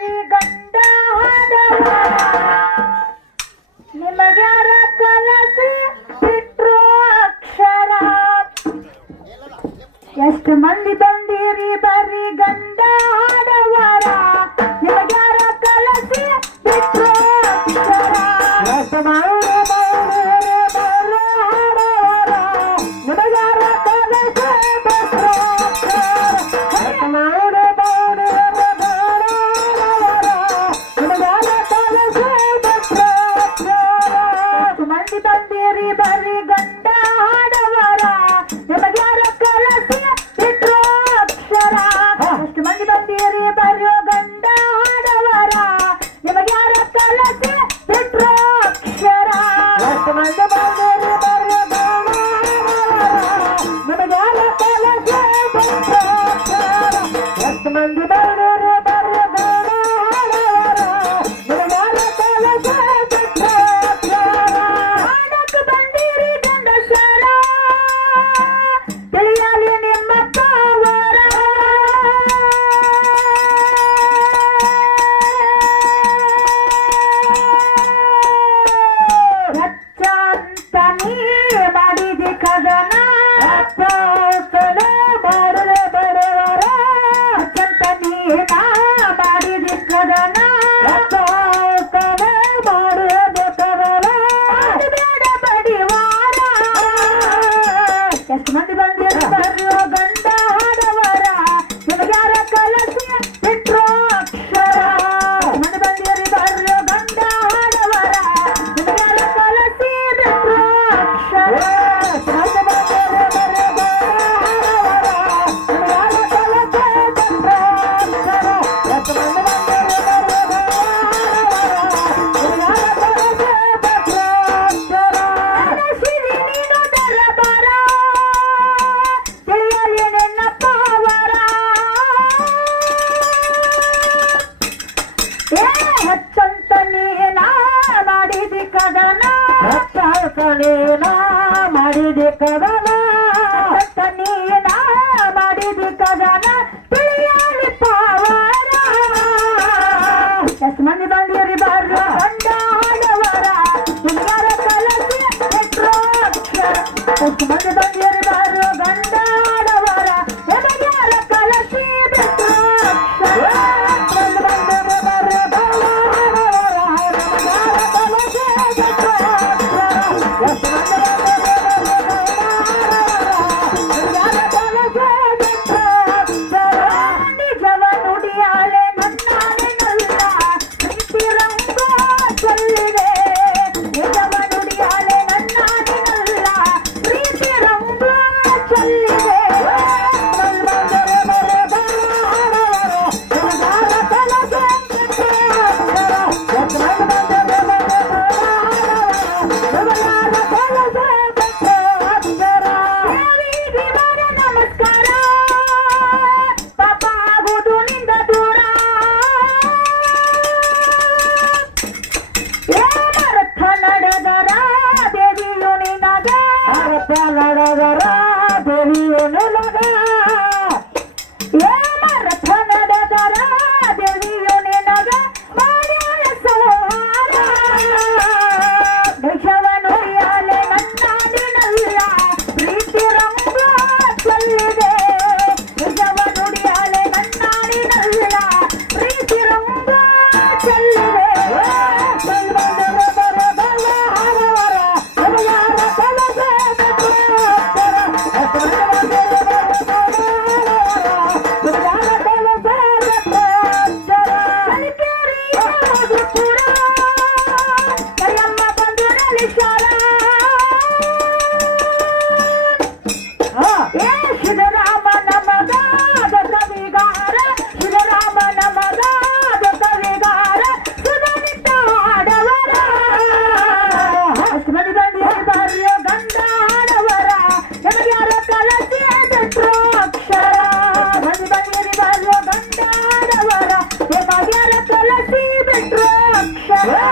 ಗೌರಿ ಗಂಡ ನಿಮಗ್ಯಾರ ಕಲಸಿ ಬಿಟ್ರು ಅಕ್ಷರ. ಎಷ್ಟು ಮಂದಿ ಬಂದಿರಿ ಬರಿ ಗಂಡ ಹಾಡವರ ನಿಮಗ್ಯಾರ ಕಲಸಿ ಬಿಟ್ರು ಅಕ್ಷರ. ಮಂದಿ ಬಾಳ ಭಕ್ತಾರ್ಪಣೆನ ಮಾಡಿದೆ ಕದಾ. Yeah, my Yeah.